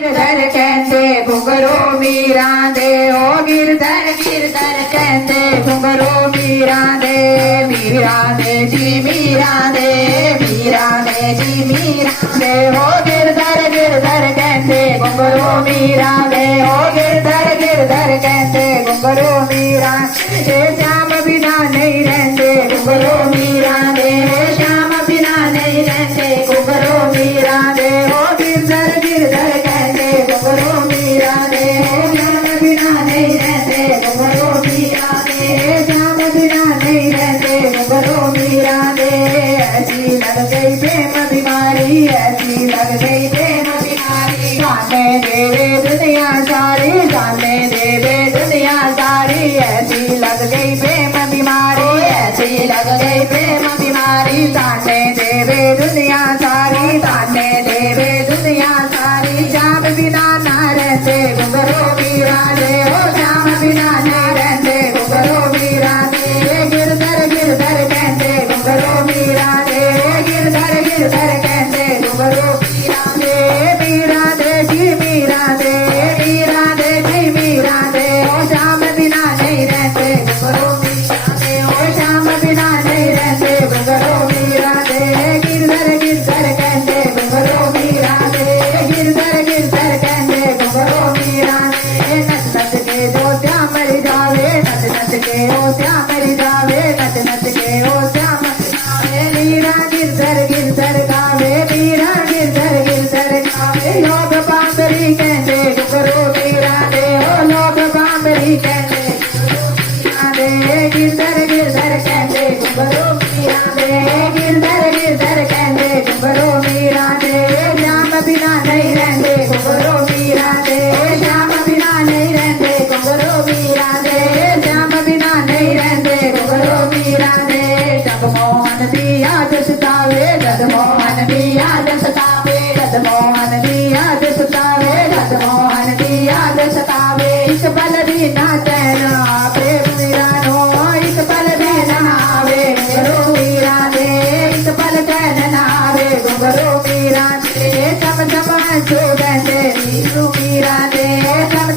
गिरधर कहते घुंघरू मीरा दे, ओ गिरधर गिरधर कहते घुंघरू मीरा दे। मीरा दे जी मीरा दे, मीरा दे जी मीरा दे, ओ गिरधर गिरधर कहते घुंघरू मीरा दे, ओ गिरधर गिरधर कहते घुंघरू मीरा दे। श्याम बिना नहीं रहते घुंघरू मीरा दे, श्याम बिना नहीं रहते घुंघरू मीरा दे। ओ गिरधर गिरधर कहते घुंघरू मीरा दे, श्याम बिना नहीं रहते घुंघरू मीरा दे, श्याम बिना नहीं रहते घुंघरू मीरा दे। ऐसी लग गई प्रेम बीमारी, ऐसी लग गई प्रेम बीमारी, जाने देवे दुनिया सारी, जाने देवे दुनिया सारी। ऐसी लग गई प्रेम बीमारी, ऐसी लग गई प्रेम बीमारी, जाने देवे दुनिया सारी, जाने देवे दुनिया सारी। श्याम बिना ना रहते घुंघरू मीरा दे, ओ श्याम बिना नहीं रहते घुंघरू मीरा दे। गिरधर गिरधर कहते घुंघरू मीरा दे, गिरधर गिरधर कहते घुंघरू मीरा दे। मीरा दे जी मीरा दे, मीरा दे जी मीरा दे, ओ श्याम बिना नहीं रहते घुंघरू मीरा दे, ओ श्याम बिना नहीं रहते घुंघरू मीरा दे। गिरधर गिरधर कहते घुंघरू मीरा दे, गिरधर गिरधर कहते घुंघरू मीरा दे। नच नच के दो श्याम मर जावे, नच नच के ओ श्याम मर जावे, नच नच के ओ श्याम मर जावे। मीरा गिरधर गिरधर गावे, मीरा गिरधर गिरधर गावे। लोग बांबरी कहते घुंघरू मीरा दे, ओ लोग बांबरी कहते गिरधर गिरधर कहते घुंघरू मीरा दे, गिरधर गिरधर कहते घुंघरू मीरा दे। श्याम बिना नहीं रहते घुंघरू मीरा दे, श्याम बिना नहीं रहते घुंघरू मीरा दे, श्याम बिना नहीं रहते घुंघरू मीरा दे। जब मोहन भी याद सतावे, जब मोहन भी याद सतावे, जब मोहन भी याद सतावे, जब मोहन भी याद सतावे। इस पल भी ना चैन आवे मीरा नो, इस पल भी ना आवे घुंघरू मीरा दे, इस पल चैन ना आवे घुंघरू मीरा दे। चम चम हंसू कहते नीरू मीरा दे, चम